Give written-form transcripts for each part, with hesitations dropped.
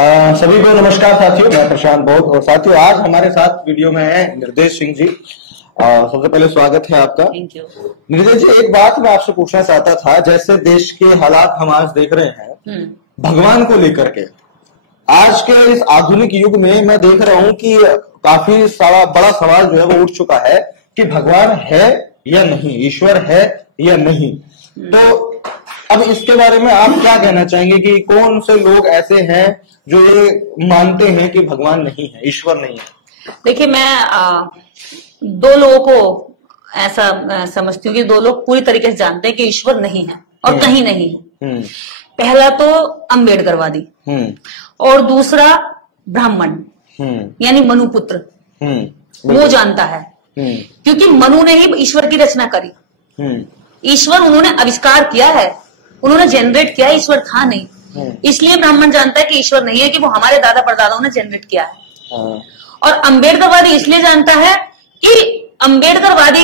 सभी को नमस्कार साथियों, मैं प्रशांत बौद्ध। और साथियों, आज हमारे साथ वीडियो में है निर्देश सिंह जी। सबसे पहले स्वागत है आपका। Thank you. निर्देश जी, एक बात मैं आपसे पूछना चाहता था। जैसे देश के हालात हम आज देख रहे हैं भगवान को लेकर के, आज के इस आधुनिक युग में मैं देख रहा हूं कि काफी बड़ा सवाल जो है वो उठ चुका है कि भगवान है या नहीं, ईश्वर है या नहीं। तो अब इसके बारे में आप क्या कहना चाहेंगे कि कौन से लोग ऐसे हैं जो ये मानते हैं कि भगवान नहीं है, ईश्वर नहीं है? देखिए, मैं दो लोगों को ऐसा समझती हूँ कि दो लोग पूरी तरीके से जानते हैं कि ईश्वर नहीं है और कहीं नहीं है। पहला तो अम्बेडकरवादी और दूसरा ब्राह्मण यानी मनुपुत्र, वो जानता है क्योंकि मनु ने ही ईश्वर की रचना करी। ईश्वर उन्होंने आविष्कार किया है, उन्होंने जनरेट किया, ईश्वर था नहीं। इसलिए ब्राह्मण जानता है कि ईश्वर नहीं है, कि वो हमारे दादा परदादाओं ने जनरेट किया है। और अम्बेडकरवादी इसलिए जानता है कि अम्बेडकरवाद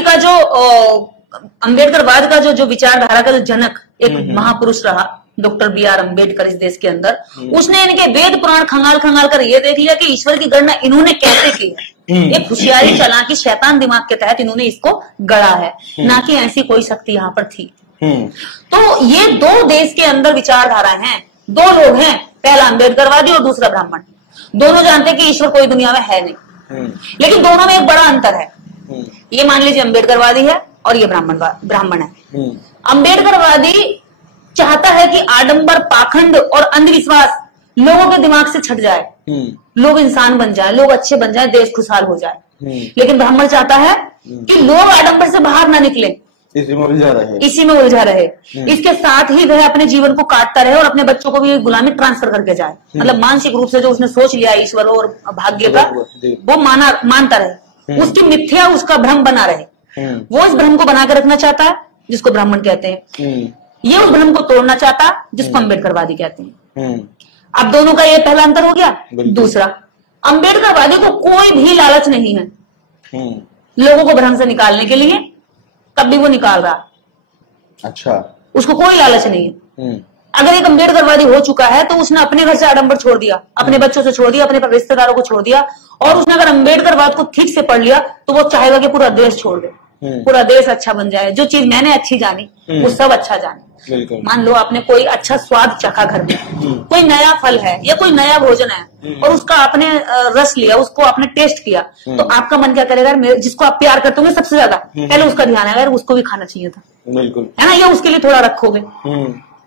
का जो विचारधारा का जो जनक एक महापुरुष रहा, डॉक्टर बी.आर. अम्बेडकर, इस देश के अंदर, उसने इनके वेद पुराण खंगाल खंगाल कर ये देख लिया कि ईश्वर की गणना इन्होंने कैसे की है। एक होशियारी चालाकी शैतान दिमाग के तहत इन्होंने इसको गढ़ा है, ना कि ऐसी कोई शक्ति यहाँ पर थी। तो ये दो देश के अंदर विचारधारा हैं, दो लोग हैं, पहला अम्बेडकरवादी और दूसरा ब्राह्मण। दोनों जानते हैं कि ईश्वर कोई दुनिया में है नहीं, लेकिन दोनों में एक बड़ा अंतर है। ये मान लीजिए अम्बेडकरवादी है और ये ब्राह्मण है। अम्बेडकरवादी चाहता है कि आडंबर, पाखंड और अंधविश्वास लोगों के दिमाग से छट जाए, लोग इंसान बन जाए, लोग अच्छे बन जाए, देश खुशहाल हो जाए। लेकिन ब्राह्मण चाहता है कि लोग आडंबर से बाहर ना निकले, इसी में उलझा रहे। इसके साथ ही वह अपने जीवन को काटता रहे और अपने बच्चों को भी गुलामी ट्रांसफर करके जाए। मतलब मानसिक रूप से जो उसने सोच लिया ईश्वर और भाग्य का, वो मानता रहे, उसकी मिथ्या, उसका भ्रम बना रहे। वो इस भ्रम को बनाकर रखना चाहता है, जिसको ब्राह्मण कहते हैं। ये उस भ्रम को तोड़ना चाहता, जिसको अम्बेडकरवादी कहते हैं। अब दोनों का ये पहला अंतर हो गया। दूसरा, अम्बेडकरवादी को कोई भी लालच नहीं है लोगों को भ्रम से निकालने के लिए, कभी वो निकाल रहा। अच्छा, उसको कोई लालच नहीं है। अगर एक अम्बेडकरवादी हो चुका है तो उसने अपने घर से आडंबर छोड़ दिया, अपने बच्चों से छोड़ दिया, अपने रिश्तेदारों को छोड़ दिया, और उसने अगर अम्बेडकरवाद को ठीक से पढ़ लिया तो वो चाहेगा कि पूरा देश छोड़ दे, पूरा देश अच्छा बन जाए, जो चीज मैंने अच्छी जानी वो सब अच्छा जाने। मान लो आपने कोई अच्छा स्वाद चखा घर में, कोई नया फल है या कोई नया भोजन है और उसका आपने रस लिया, उसको आपने टेस्ट किया, तो आपका मन क्या करेगा, जिसको आप प्यार करते होंगे सबसे ज्यादा, पहले उसका ध्यान आएगा, उसको भी खाना चाहिए था, बिल्कुल है ना, या उसके लिए थोड़ा रखोगे।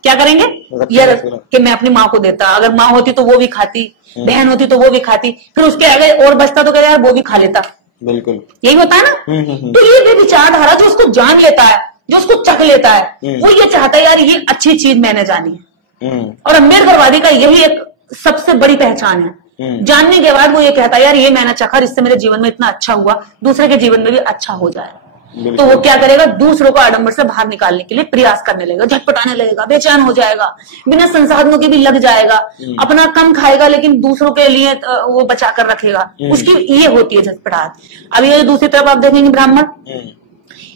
क्या करेंगे यार कि मैं अपनी माँ को देता, अगर माँ होती तो वो भी खाती, बहन होती तो वो भी खाती, फिर उसके आगे और बचता तो यार वो भी खा लेता। बिल्कुल यही होता है ना। तो ये विचारधारा जो उसको जान लेता है, जो उसको चख लेता है, वो ये चाहता है यार ये अच्छी चीज मैंने जानी है। और अम्बेडकरवादी का यही एक सबसे बड़ी पहचान है। जानने के बाद वो ये कहता है यार ये मैंने चखा, इससे मेरे जीवन में इतना अच्छा हुआ, दूसरे के जीवन में भी अच्छा हो जाए। तो वो क्या करेगा, दूसरों को आडंबर से बाहर निकालने के लिए प्रयास करने लगेगा, झटपटाने लगेगा, बेचैन हो जाएगा, बिना संसाधनों के भी लग जाएगा, अपना कम खाएगा लेकिन दूसरों के लिए वो बचा कर रखेगा। उसकी ये होती है झटपटाहट। अब ये दूसरी तरफ आप देखेंगे ब्राह्मण,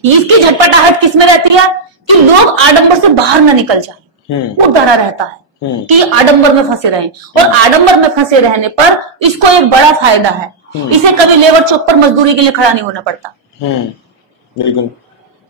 इसकी झटपटाहट किसमें रहती है कि लोग आडंबर से बाहर ना निकल जाए, वो डरा रहता है कि आडंबर में फंसे रहें। और आडंबर में फंसे रहने पर इसको एक बड़ा फायदा है, इसे कभी लेबर चौक पर मजदूरी के लिए खड़ा नहीं होना पड़ता। बिल्कुल।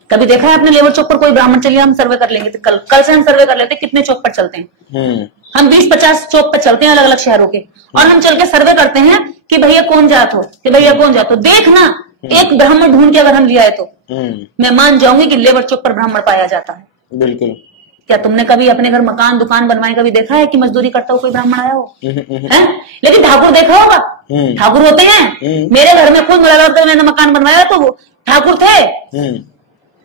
कभी देखा है आपने लेबर चौक पर कोई ब्राह्मण? चलिए हम सर्वे कर लेंगे, तो कल से हम सर्वे कर लेते हैं कितने चौक पर चलते हैं। हम 20-50 चौक पर चलते हैं अलग अलग शहरों के, और हम चल के सर्वे करते हैं कि भैया कौन जात हो, कि भैया कौन जात हो। देखना, एक ब्राह्मण ढूंढ के अगर हम लिया है तो मैं मान जाऊंगी कि लेबर चौक पर ब्राह्मण पाया जाता है। बिल्कुल। क्या तुमने कभी अपने घर मकान दुकान बनवाए, कभी देखा है कि मजदूरी करता हो कोई ब्राह्मण आया हो? है? लेकिन ठाकुर देखा होगा, ठाकुर होते हैं। मेरे घर में खुद मुलाकात मैंने मकान बनवाया तो वो ठाकुर थे।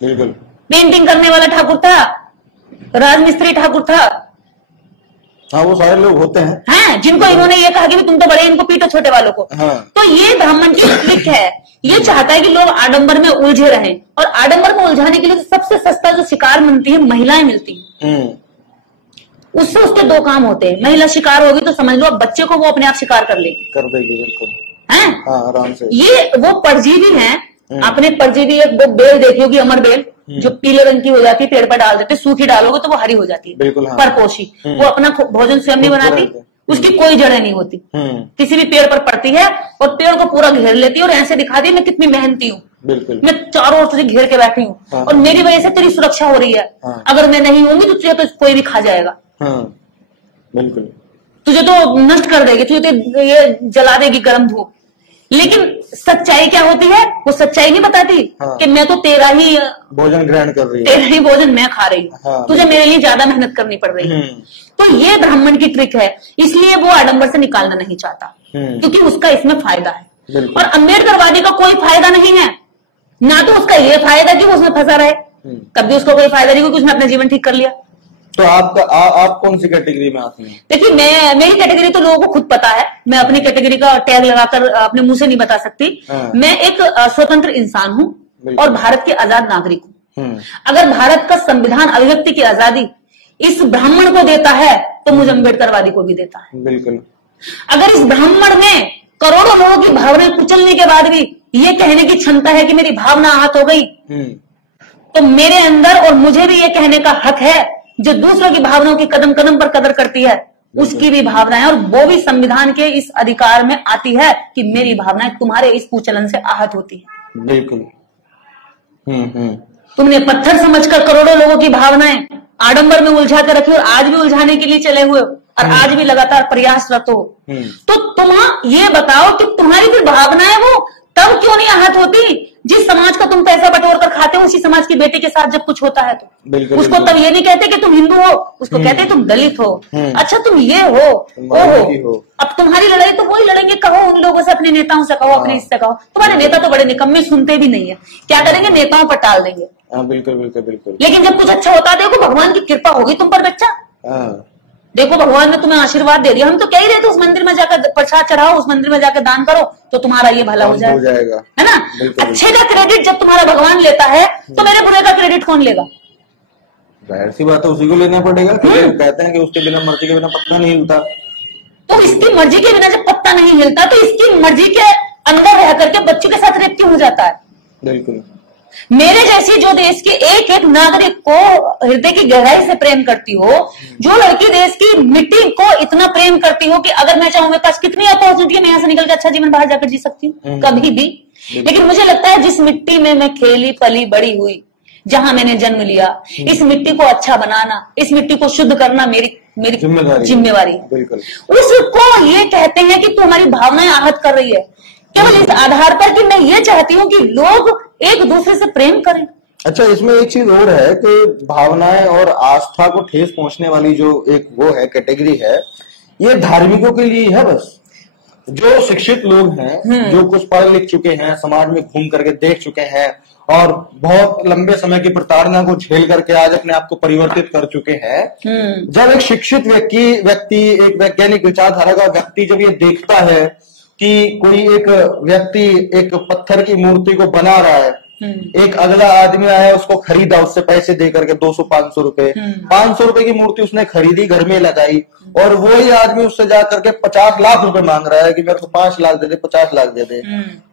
बिल्कुल। पेंटिंग करने वाला ठाकुर था, राजमिस्त्री ठाकुर था। हाँ, वो सारे लोग होते हैं जिनको इन्होंने ये कहा कि तुम तो बड़े, इनको पीटो छोटे वालों को। तो ये ब्राह्मण की ट्रिक है, ये चाहता है कि लोग आडंबर में उलझे रहें, और आडंबर में उलझाने के लिए सबसे सस्ता जो शिकार मिलती है, महिलाएं मिलती हैं। उससे उसके दो काम होते हैं। महिला शिकार होगी तो समझ लो अब बच्चे को वो अपने आप शिकार कर देगी, बिल्कुल है। आराम से। ये वो परजीवी है, आपने परजीवी एक बेल देखी होगी, अमर बेल, जो पीले रंग की हो जाती है, पेड़ पर डाल देते, सूखी डालोगे तो वो हरी हो जाती है, बिल्कुल। परपोषी, वो अपना भोजन स्वयं नहीं बनाती, उसकी कोई जड़ें नहीं होती, किसी भी पेड़ पर पड़ती है और पेड़ को पूरा घेर लेती है और ऐसे दिखा दी मैं कितनी मेहनती हूँ, बिल्कुल मैं चारों ओर से घेर के बैठी हूँ, हाँ। और मेरी वजह से तेरी सुरक्षा हो रही है, हाँ। अगर मैं नहीं होंगी तो तुझे तो कोई भी खा जाएगा, हाँ, बिल्कुल तुझे तो नष्ट कर देगी, तुझे तो ये जला देगी गर्म धूप। लेकिन सच्चाई क्या होती है, वो सच्चाई नहीं बताती हाँ। कि मैं तो तेरा ही भोजन ग्रहण कर रही है, तेरा ही भोजन मैं खा रही हूँ, हाँ। तुझे मेरे लिए ज्यादा मेहनत करनी पड़ रही है। तो ये ब्राह्मण की ट्रिक है, इसलिए वो आडंबर से निकालना नहीं चाहता, क्योंकि उसका इसमें फायदा है। और अम्बेडकरवादी का कोई फायदा नहीं है, ना तो उसका ये फायदा कि वो उसमें फंसा रहे, कभी उसको कोई फायदा नहीं क्योंकि उसने अपना जीवन ठीक कर लिया। तो आपका आप कौन सी कैटेगरी में आती हैं? देखिए मेरी कैटेगरी तो लोगों को खुद पता है, मैं अपनी कैटेगरी का टैग लगाकर अपने मुंह से नहीं बता सकती। मैं एक स्वतंत्र इंसान हूँ और भारत के आजाद नागरिक हूँ। अगर भारत का संविधान अभिव्यक्ति की आजादी इस ब्राह्मण को देता है तो मुझे अम्बेडकरवादी को भी देता है। बिल्कुल। अगर इस ब्राह्मण में करोड़ों लोगों की भावनाएं कुचलने के बाद भी ये कहने की क्षमता है कि मेरी भावना आहत हो गई, तो मेरे अंदर और मुझे भी ये कहने का हक है, जो दूसरों की भावनाओं की कदम कदम पर कदर करती है उसकी भी भावनाएं, और वो भी संविधान के इस अधिकार में आती है कि मेरी भावनाएं तुम्हारे इस कुचलन से आहत होती है। बिल्कुल। तुमने पत्थर समझकर करोड़ों लोगों की भावनाएं आडंबर में उलझा कर रखी और आज भी उलझाने के लिए चले हुए और आज भी लगातार प्रयासरत हो, तो तुम ये बताओ कि तुम्हारी फिर भावनाएं वो तब क्यों नहीं आहत होती जिस समाज का तुम पैसा बटोर कर खाते हो, उसी समाज की बेटी के साथ जब कुछ होता है तो उसको तब ये नहीं कहते कि तुम हिंदू हो, उसको कहते तुम दलित हो, अच्छा तुम ये हो वो हो। अब तुम्हारी लड़ाई तो वही लड़ेंगे, कहो उन लोगों से, अपने नेताओं से कहो, अपने इससे कहो। तुम्हारे नेता तो बड़े निकम्मे, सुनते भी नहीं है, क्या करेंगे नेताओं पर टाल देंगे। बिल्कुल बिल्कुल बिल्कुल। लेकिन जब कुछ अच्छा होता है, देखो भगवान की कृपा होगी तुम पर बच्चा, देखो भगवान ने तुम्हें आशीर्वाद दे दिया। हम तो कह ही रहे थे उस मंदिर में जाकर प्रसाद चढ़ाओ, उस मंदिर में जाकर दान करो तो तुम्हारा ये भला हो जाएगा, है ना। अच्छे का क्रेडिट जब तुम्हारा भगवान लेता है तो मेरे बुरे का क्रेडिट कौन लेगा? जाहिर सी बात है उसी को लेना पड़ेगा। कहते हैं कि उसके बिना मर्जी के बिना पत्ता नहीं हिलता, तो इसकी मर्जी के बिना जब पत्ता नहीं हिलता तो इसकी मर्जी के अंदर रह करके बच्चों के साथ रेप क्यों हो जाता है? बिल्कुल। मेरे जैसी जो देश के एक एक नागरिक को हृदय की गहराई से प्रेम करती हो, जो लड़की देश की मिट्टी को इतना प्रेम करती हो कि अगर मैं चाहूँ मेरे पास कितनी अपॉर्चुनिटी है, मैं यहाँ से निकल के अच्छा जीवन बाहर जाकर जी सकती हूँ कभी भी। लेकिन मुझे लगता है जिस मिट्टी में मैं खेली पली बड़ी हुई, जहां मैंने जन्म लिया, इस मिट्टी को अच्छा बनाना, इस मिट्टी को शुद्ध करना मेरी जिम्मेवारी है। बिल्कुल। उसको ये कहते हैं कि तू हमारी भावनाएं आहत कर रही है, केवल इस आधार पर कि मैं ये चाहती हूँ कि लोग एक दूसरे से प्रेम करें। अच्छा, इसमें एक चीज और है कि भावनाएं और आस्था को ठेस पहुंचने वाली जो एक वो है कैटेगरी है, ये धार्मिकों के लिए है। बस जो शिक्षित लोग हैं, जो कुछ पढ़ लिख चुके हैं, समाज में घूम करके देख चुके हैं और बहुत लंबे समय की प्रताड़ना को झेल करके आज अपने आप को परिवर्तित कर चुके हैं, जब एक शिक्षित व्यक्ति एक वैज्ञानिक विचारधारा का व्यक्ति जब ये देखता है कि कोई एक व्यक्ति एक पत्थर की मूर्ति को बना रहा है, एक अगला आदमी आया उसको खरीदा, उससे पैसे दे करके 200-500 रुपए, 500 रुपए की मूर्ति उसने खरीदी, घर में लगाई, और वही आदमी उससे जाकर के 50 लाख रुपए मांग रहा है कि मेरे को 5 लाख दे दे, 50 लाख दे दे।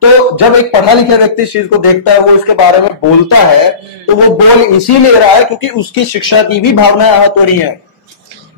तो जब एक पढ़ा लिखा व्यक्ति इस चीज को देखता है, वो इसके बारे में बोलता है, तो वो बोल इसीलिए रहा है क्योंकि उसकी शिक्षा की भी भावनाएं आहत हो रही है,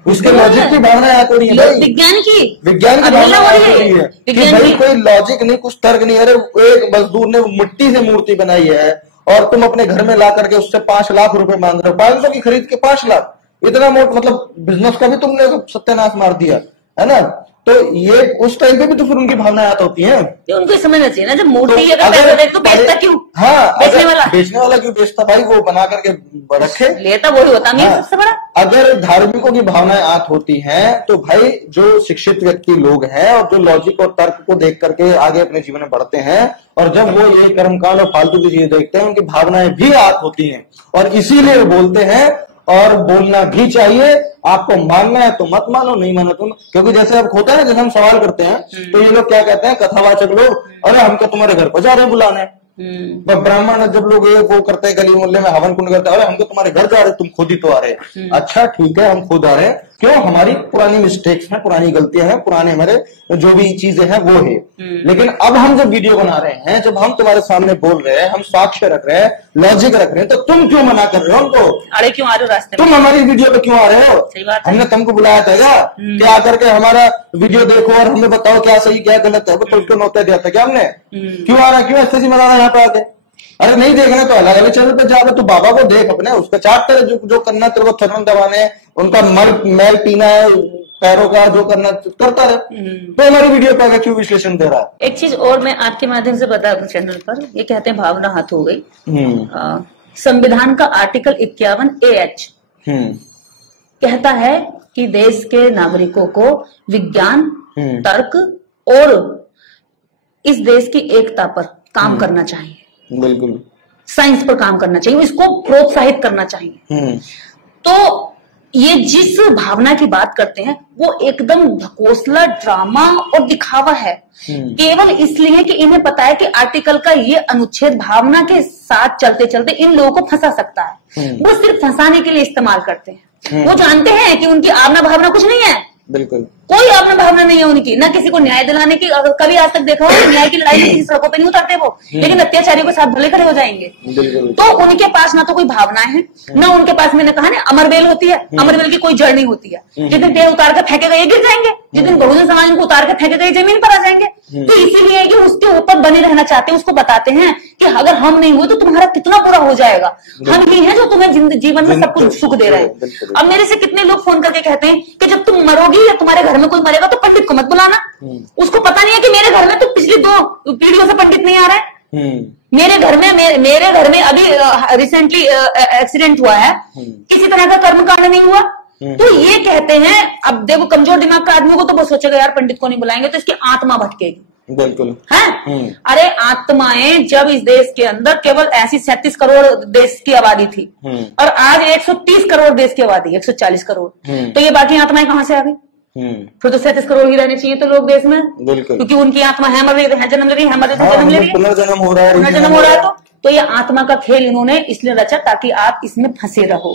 उसके लॉजिक की भावना आहत हो रही है, विज्ञान की भावना आहत हो रही है कि भाई कोई लॉजिक नहीं, कुछ तर्क नहीं। अरे एक मजदूर ने मिट्टी से मूर्ति बनाई है और तुम अपने घर में ला करके उससे 5 लाख रुपए मांग रहे हो, 500 की खरीद के 5 लाख, इतना मोट मतलब बिजनेस का भी तुमने सत्यानाश मार दिया, है ना। तो ये उस टाइम पे भी तो फिर उनकी भावनाएं आहत होती हैं। उनको समझना चाहिए ना, जब मूर्ति अगर पैसा दे तो बेचता क्यों? हाँ, बेचने वाला क्यों बेचता भाई, वो बना करके रखे, लेता वही होता नहीं सबसे बड़ा। अगर धार्मिकों की भावनाएं आहत होती हैं तो भाई जो शिक्षित व्यक्ति लोग हैं और जो लॉजिक और तर्क को देख करके आगे अपने जीवन में बढ़ते हैं, और जब वो ये कर्मकांड और फालतू की चीजें देखते हैं, उनकी भावनाएं भी आहत होती हैं और इसीलिए बोलते हैं, और बोलना भी चाहिए। आपको मानना है तो मत मानो, नहीं मानो तुम, क्योंकि जैसे अब होता है ना, जैसे हम सवाल करते हैं तो ये लोग क्या कहते हैं, कथावाचक लोग, अरे हम क्या तुम्हारे घर पर जा रहे हैं बुलाने, ब्राह्मण जब लोग वो करते हैं, गली मोहल्ले में हवन कुंड करते हैं, अरे हम तो तुम्हारे घर जा रहे, तुम खुद ही तो आ रहे। अच्छा ठीक है, हम खुद आ रहे हैं, क्यों? हमारी पुरानी मिस्टेक्स हैं, पुरानी गलतियां हैं, पुराने हमारे जो भी चीजें हैं वो है। लेकिन अब हम जब वीडियो बना रहे हैं, जब हम तुम्हारे सामने बोल रहे हैं, हम साक्ष्य रख रहे हैं, लॉजिक रख रहे हैं, तो तुम क्यों मना कर रहे हो हमको? अरे क्यों आ रहे हो रास्ते में? तुम हमारी वीडियो पे क्यों आ रहे हो? सही बात, हमने तुमको बुलाया था क्या आकर के हमारा वीडियो देखो और हमें बताओ क्या सही क्या गलत है? तो उसको नौता दिया था क्या हमने? क्यों आ रहा, क्यों ऐसे ही मना रहा है यहाँ पे आके? अरे नहीं देखना तो अलग अलग चैनल पे जाकर तो बाबा को देख अपने, उसका चाट तेरे जो करना तेरे को, थर्मन दबाने, उनका मैल पीना है पैरों का, जो करना करता रहे। तो हमारी वीडियो पे आगे क्यों विश्लेषण दे रहा है? एक चीज और मैं आपके माध्यम से बता दूं चैनल पर, ये कहते हैं भावना हाथ हो गई। संविधान का आर्टिकल 51AH कहता है कि देश के नागरिकों को विज्ञान, तर्क और इस देश की एकता पर काम करना चाहिए। बिल्कुल, साइंस पर काम करना चाहिए, इसको प्रोत्साहित करना चाहिए। तो ये जिस भावना की बात करते हैं वो एकदम ढकोसला, ड्रामा और दिखावा है, केवल इसलिए कि इन्हें पता है कि आर्टिकल का ये अनुच्छेद भावना के साथ चलते चलते इन लोगों को फंसा सकता है। वो सिर्फ फंसाने के लिए इस्तेमाल करते हैं। वो जानते हैं कि उनकी आमना भावना कुछ नहीं है, बिल्कुल कोई आमना भावना नहीं है उनकी, ना किसी को न्याय दिलाने की। कभी आज तक देखा हो न्याय की लड़ाई में किसी सड़कों पे नहीं उतरते वो, लेकिन अत्याचारियों के साथ भले खड़े हो जाएंगे। तो उनके पास ना तो कोई भावनाएं हैं, ना उनके पास, मैंने कहा ना, अमरबेल होती है, अमरबेल की कोई जड़ नहीं होती है। जिस दिन पेड़ उतार कर फेंके गए गिर जाएंगे, जिस दिन बहुजन समाज उनको उतार कर फेंके गए जमीन पर आ जाएंगे। तो इसीलिए कि उसके ऊपर बने रहना चाहते हैं, उसको बताते हैं कि अगर हम नहीं हुए तो तुम्हारा कितना बुरा हो जाएगा, हम ही हैं जो तुम्हें जीवन में सब कुछ सुख दे रहे हैं। अब मेरे से कितने लोग फोन करके कहते हैं कि जब तुम मरोगी या तुम्हारे घर में कोई मरेगा तो पंडित को मत बुलाना। उसको पता नहीं है कि मेरे घर में तो पिछली 2 पीढ़ियों से पंडित नहीं आ रहा है। मेरे घर में अभी रिसेंटली एक्सीडेंट हुआ है, किसी तरह का कर्म कांड नहीं हुआ। तो ये कहते हैं, अब देखो कमजोर दिमाग का आदमी को तो वो सोचेगा यार पंडित को नहीं बुलाएंगे तो इसकी आत्मा भटकेगी। बिल्कुल है। अरे आत्माएं जब इस देश के अंदर केवल ऐसी 37 करोड़ देश की आबादी थी और आज 130 करोड़ देश की आबादी, 140 करोड़, तो ये बाकी आत्माएं कहां से आ गई? फिर तो 37 करोड़ ही रहने चाहिए तो लोग देश में, क्योंकि उनकी आत्मा है, मर रही है, जन्म ले रही है, मर रही है, जन्म ले रही है, पुनर्जन्म हो रहा है। तो ये आत्मा का खेल इन्होंने इसलिए रचा ताकि आप इसमें फंसे रहो।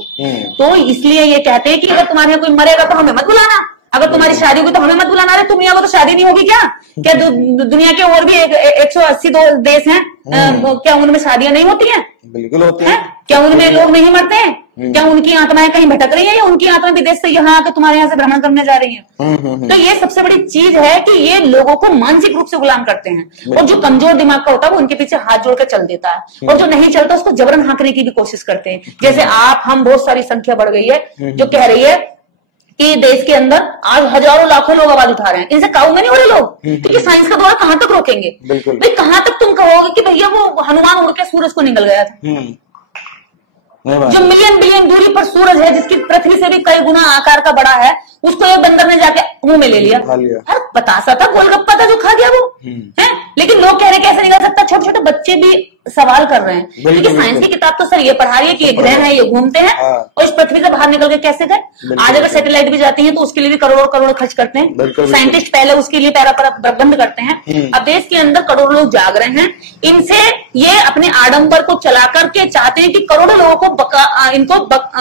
तो इसलिए ये कहते हैं कि अगर तुम्हारे यहाँ कोई मरेगा तो हमें मत बुलाना, अगर तुम्हारी शादी होगी तो हमें मत बुलाना। अरे तुम यहाँ तो शादी नहीं होगी क्या? दुनिया के और भी 180 देश हैं, क्या उनमें शादियां नहीं होती हैं? बिल्कुल होती है। क्या उनमें लोग नहीं मरते हैं? क्या उनकी आत्माएं कहीं भटक रही है या उनकी आत्मा विदेश से यहाँ आकर तुम्हारे यहाँ से भ्रमण करने जा रही है? तो ये सबसे बड़ी चीज है कि ये लोगों को मानसिक रूप से गुलाम करते हैं, और जो कमजोर दिमाग का होता है वो उनके पीछे हाथ जोड़ कर चल देता है, और जो नहीं चलता उसको जबरन हाँकने की भी कोशिश करते हैं। जैसे हम बहुत सारी संख्या बढ़ गई है जो कह रही है कि देश के अंदर आज हजारों लाखों लोग आवाज उठा रहे हैं, इनसे काबू में नहीं हो रहे लोग, क्योंकि साइंस का दौर कहां तक रोकेंगे भाई? कहां तक तुम कहोगे कि भैया वो हनुमान उड़ के सूरज को निकल गया था? जो मिलियन बिलियन दूरी पर सूरज है, जिसकी पृथ्वी से भी कई गुना आकार का बड़ा है, उसको एक बंदर ने जाके मुंह में ले लिया। अरे बतासा था, गोलगप्पा था जो खा गया वो है। लेकिन लोग कह रहे कैसे निकल सकता? छोटे छोटे बच्चे भी सवाल कर रहे हैं, क्योंकि साइंस की किताब तो सर ये पढ़ा रही है कि ये ग्रह है, ये घूमते हैं, और इस पृथ्वी से बाहर निकल के कैसे गए? आज अगर सैटेलाइट भी जाती है तो उसके लिए भी करोड़ों करोड़ खर्च करते हैं साइंटिस्ट, पहले उसके लिए पैरा प्रबंध करते हैं। अब देश के अंदर करोड़ों लोग जाग रहे हैं, इनसे ये अपने आडंबर को चला करके चाहते हैं कि करोड़ों लोगों को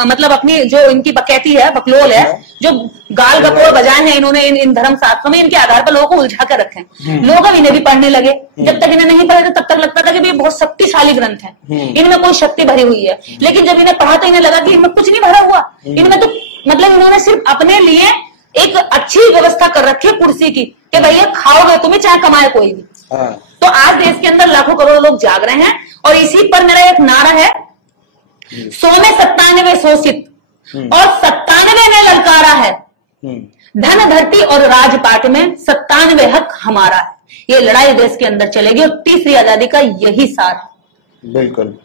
मतलब अपनी जो इनकी बकैती है, बकलोल है, जो गाल गपोड़ बजाए हैं इन्होंने इन धर्म शास्त्रों में, इनके आधार पर लोगों को उलझा कर रखे। लोग अब इन्हें भी पढ़ने लगे। जब तक इन्हें नहीं पढ़े तब तक लगता था कि ये बहुत शक्तिशाली ग्रंथ है, इनमें कोई शक्ति भरी हुई है। लेकिन जब इन्हें पढ़ा तो इन्हें लगा कि इनमें कुछ नहीं भरा हुआ, इनमें तो मतलब इन्होंने सिर्फ अपने लिए एक अच्छी व्यवस्था कर रखी है कुर्सी की, कि भैया खाओगे तुम्हें चाहे कमाए कोई भी। तो आज देश के अंदर लाखों करोड़ लोग जाग रहे हैं, और इसी पर मेरा एक नारा है, 100 में 97 शोषित और 97 ने ललकारा है, धन धरती और राजपाट में 97 हक हमारा है। ये लड़ाई देश के अंदर चलेगी, और तीसरी आजादी का यही सार है। बिल्कुल।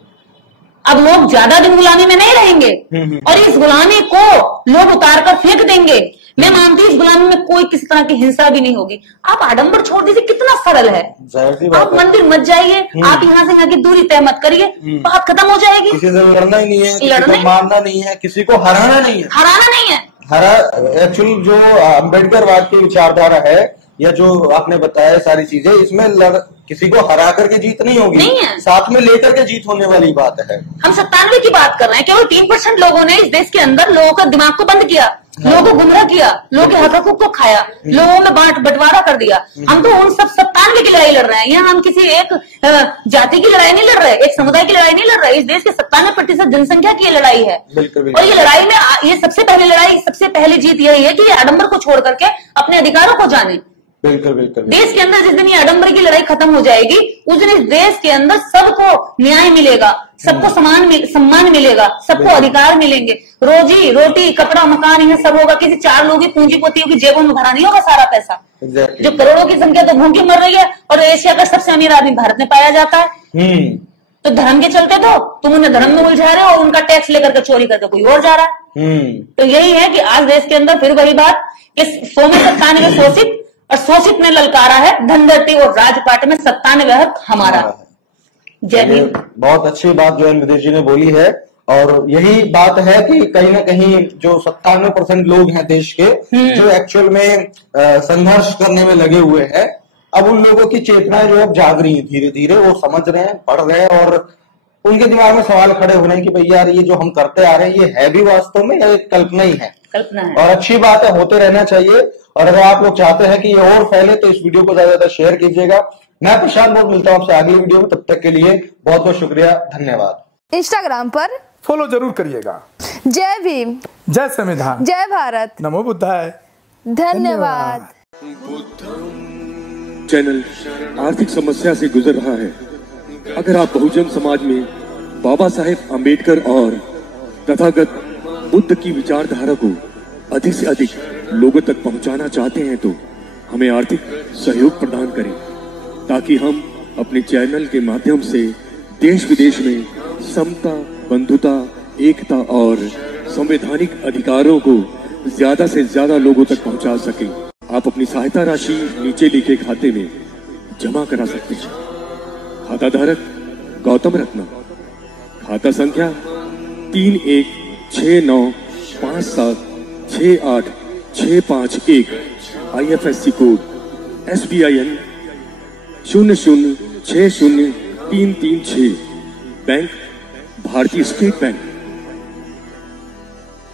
अब लोग ज्यादा दिन गुलामी में नहीं रहेंगे, और इस गुलामी को लोग उतार कर फेंक देंगे। मैं मानती हूँ इस गुलामी में कोई किसी तरह की हिंसा भी नहीं होगी। आप आडंबर छोड़ दीजिए, कितना सरल है। आप मंदिर मत जाइए, आप यहाँ से यहाँ की दूरी तय मत करिए, बात खत्म हो जाएगी। किसी से लड़ना ही नहीं है, किसी को मारना नहीं है, किसी को हराना नहीं है, हराना नहीं है। एक्चुअली जो अम्बेडकर वाद की विचारधारा है या जो आपने बताया सारी चीजें, इसमें किसी को हरा करके जीत नहीं होगी, नहीं है, साथ में लेकर के जीत होने वाली बात है। हम 97 की बात कर रहे हैं। केवल 3% लोगों ने इस देश के अंदर लोगों का दिमाग को बंद किया, लोगों को गुमराह किया, लोगों के हक हकूक को खाया, लोगों में बंटवारा कर दिया। हम तो उन सब 97 की लड़ाई लड़ रहे हैं। यहाँ हम किसी एक जाति की लड़ाई नहीं लड़ रहे, एक समुदाय की लड़ाई नहीं लड़ रहे। इस देश के 97% जनसंख्या की लड़ाई है। और ये लड़ाई में ये सबसे पहली जीत यही है कि ये आडंबर को छोड़ करके अपने अधिकारों को जाने। बिल्कुल बिल्कुल। देश के अंदर जिस दिन ये आडंबर की लड़ाई खत्म हो जाएगी, उस दिन इस देश के अंदर सबको न्याय मिलेगा, सबको सम्मान मिलेगा, सबको अधिकार मिलेंगे, रोजी रोटी कपड़ा मकान यह सब होगा। किसी 4 लोगों की पूंजीपतियों की जेबों में भरा नहीं होगा सारा पैसा। जो करोड़ों की संख्या तो भूखी मर रही है, और एशिया का सबसे अमीर आदमी भारत में पाया जाता है। तो धर्म के चलते तो तुम उन्हें धर्म में उलझा रहे हो और उनका टैक्स लेकर के चोरी करके कोई और जा रहा है। तो यही है कि आज देश के अंदर फिर वही बात कि 100 में 97 शोषित, और शोषित ने ललकारा है धनगट्टी और राजपाट में 97 हक हमारा। जय भीम। बहुत अच्छी बात जो विदेश जी ने बोली है, और यही बात है कि कहीं ना कहीं जो 97% लोग हैं देश के, जो एक्चुअल में संघर्ष करने में लगे हुए हैं, अब उन लोगों की चेतनाएं जो अब जाग रही है धीरे धीरे, वो समझ रहे हैं, पढ़ रहे हैं, और उनके दिमाग में सवाल खड़े हो रहे हैं कि भाई यार ये जो हम करते आ रहे हैं ये है भी वास्तव में या एक कल्पना ही है। कल्पना है। और अच्छी बात है, होते रहना चाहिए। और अगर आप लोग चाहते हैं कि ये और फैले तो इस वीडियो को ज्यादा से ज्यादा शेयर कीजिएगा। मैं प्रशांत बहुत मिलता हूं आपसे अगली वीडियो में, तब तक के लिए बहुत बहुत शुक्रिया, धन्यवाद। इंस्टाग्राम पर फॉलो जरूर करिएगा। जय भीम, जय संविधान, जय भारत, नमो बुद्धाय, धन्यवाद। चैनल आर्थिक समस्या से गुजर रहा है। अगर आप बहुजन समाज में बाबा साहेब आम्बेडकर और तथागत बुद्ध की विचारधारा को अधिक से अधिक लोगों तक पहुंचाना चाहते हैं तो हमें आर्थिक सहयोग प्रदान करें, ताकि हम अपने चैनल के माध्यम से देश विदेश में समता, बंधुता, एकता और संवैधानिक अधिकारों को ज्यादा से ज्यादा लोगों तक पहुंचा सकें। आप अपनी सहायता राशि नीचे लिखे खाते में जमा करा सकते हैं। खाता धारक गौतम रत्ना, खाता संख्या 316957686551, IFSC कोड SBIN 0060336, बैंक भारतीय स्टेट बैंक।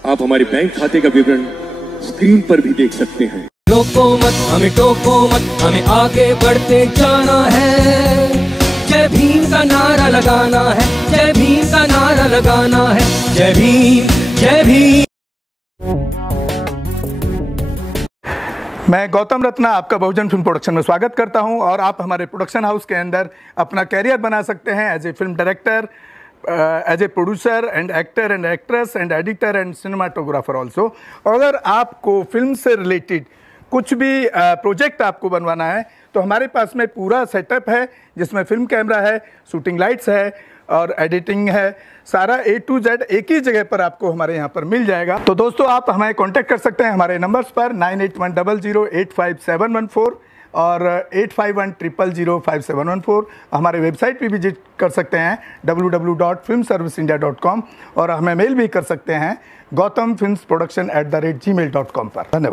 आप हमारे बैंक खाते का विवरण स्क्रीन पर भी देख सकते हैं। रोको मत हमें, टोको मत हमें, आगे बढ़ते जाना है। जय भीम का नारा लगाना है, जय भीम का नारा लगाना है। जय भीम, जय भीम। मैं गौतम रत्ना आपका बहुजन फिल्म प्रोडक्शन में स्वागत करता हूं, और आप हमारे प्रोडक्शन हाउस के अंदर अपना कैरियर बना सकते हैं as a film director, as a producer and actor and actress and editor and cinematographer also. अगर आपको फिल्म से रिलेटेड कुछ भी प्रोजेक्ट आपको बनवाना है तो हमारे पास में पूरा सेटअप है, जिसमें फिल्म कैमरा है, शूटिंग लाइट्स है और एडिटिंग है। सारा A to Z एक ही जगह पर आपको हमारे यहाँ पर मिल जाएगा। तो दोस्तों आप हमें कांटेक्ट कर सकते हैं हमारे नंबर्स पर 9810085714 और 8510005714। हमारे वेबसाइट पे विजिट कर सकते हैं www.filmserviceindia.com, और हमें मेल भी कर सकते हैं gautamfilmsproduction@gmail.com पर। धन्यवाद।